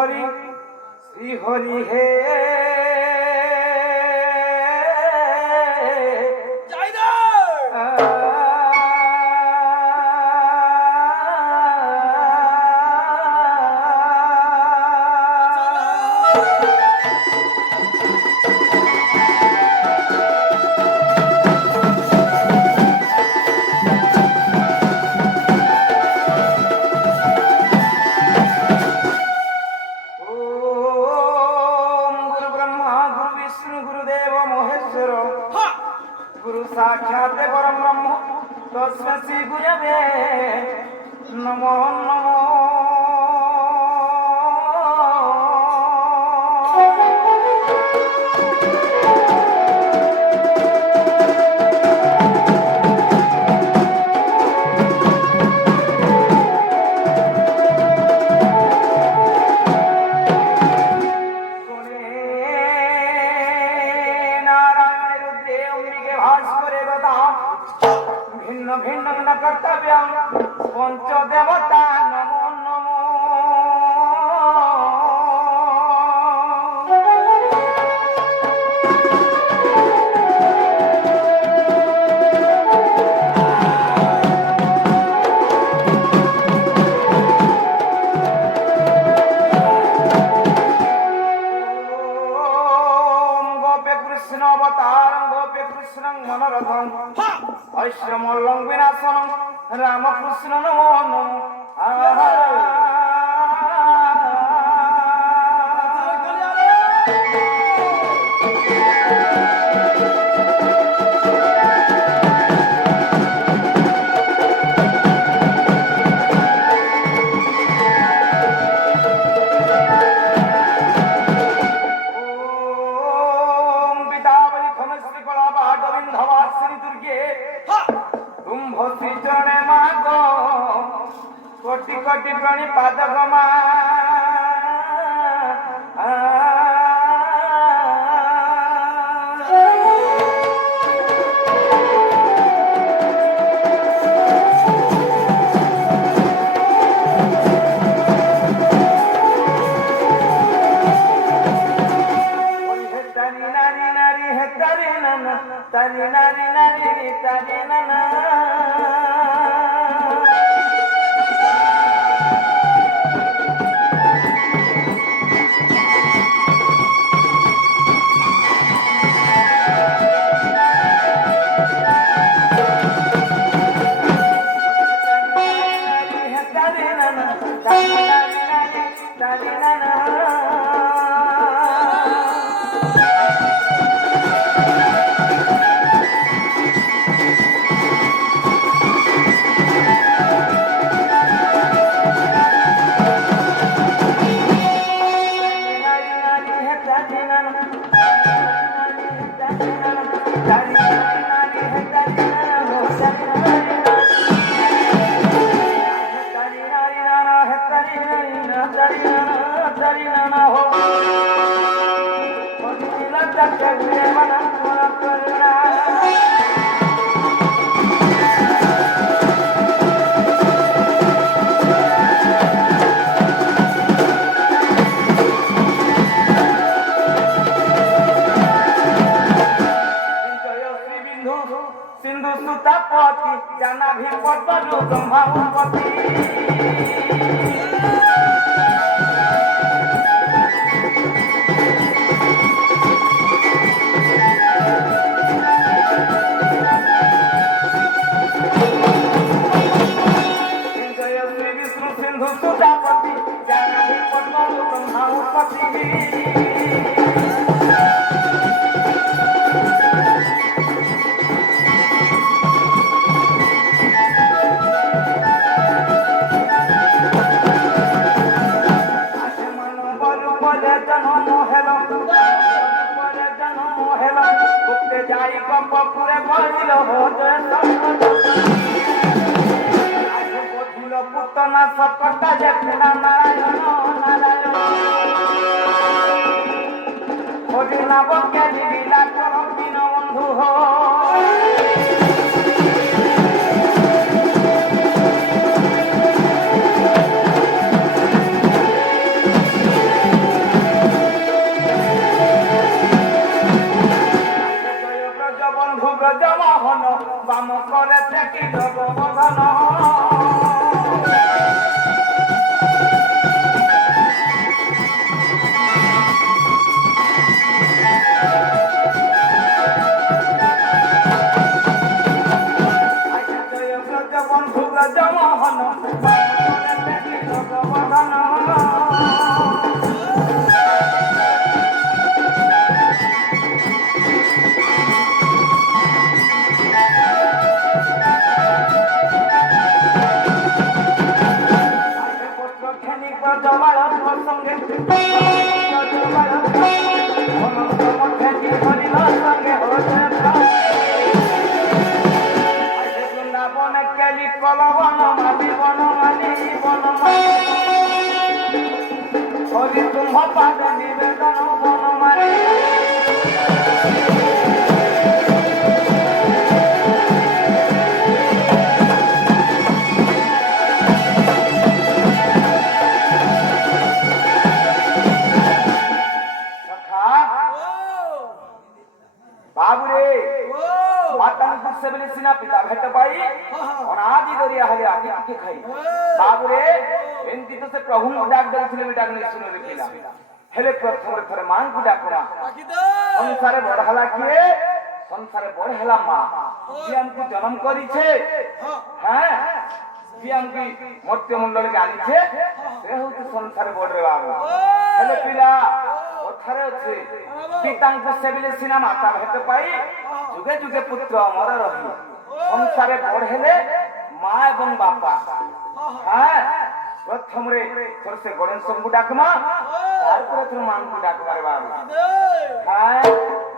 হরি শ্রী হরি হে गुरु साक्षात परम ब्रह्म तस्मै श्री गुरवे नमो नमो भिन्न भिन्न न कर्तव्य पंच देवता नमो नमो गोपे कृष्ण अवतार गोपे कृष्ण मनोरथम ऐश्वर्यमल्लं विनाशनं रामकृष्ण नमो नमो कोटि कोटि प्राणी पादगमा तारी नारी नारी तारी नाना सिंधु सुतापति जाना भी पद्म ब्रह्मापति श्री विष्णु सिंधु सुतापति जाना भी पद्म ब्रह्मापति पुतना सकता जखना नारायण नारायण खोजना बके लीला करम बिन बंधु हो হরি তুম পাদ নিবেদন বনমালী বাবুরে মাতাঙ্কুর সেবনে সিনা পিতা ভেট পাই অনাদি দরিয়া হলে আদি কে খাই বাবুরে এমতি তো সে প্রভু ডাক দেখিলে ডাক নেই শুনে পিলা হেলে প্রথমে থরে মাଙ୍କୁ ডাকরা সংসারে বড় হলা কিয়ে সংসারে বড় হলা মা যে আমকু জন্ম করিছে হ্যাঁ যে আমকি মর্ত্য মণ্ডলকে আনিছে সে হচ্ছে সংসারে বড় রে বাবু হেলে পিলা ওথারে আছে পিতাঙ্কু সেবিলে সিনা মাতা ভেট পাই যুগে যুগে পুত্র অমর রহি সংসারে বড় হেলে মা এবং বাপা হ্যাঁ প্রথমরে তোর সে গণেশ ডাকমা তারপরে তোর মাଙ୍କୁ ডাকবার বাবু হ্যাঁ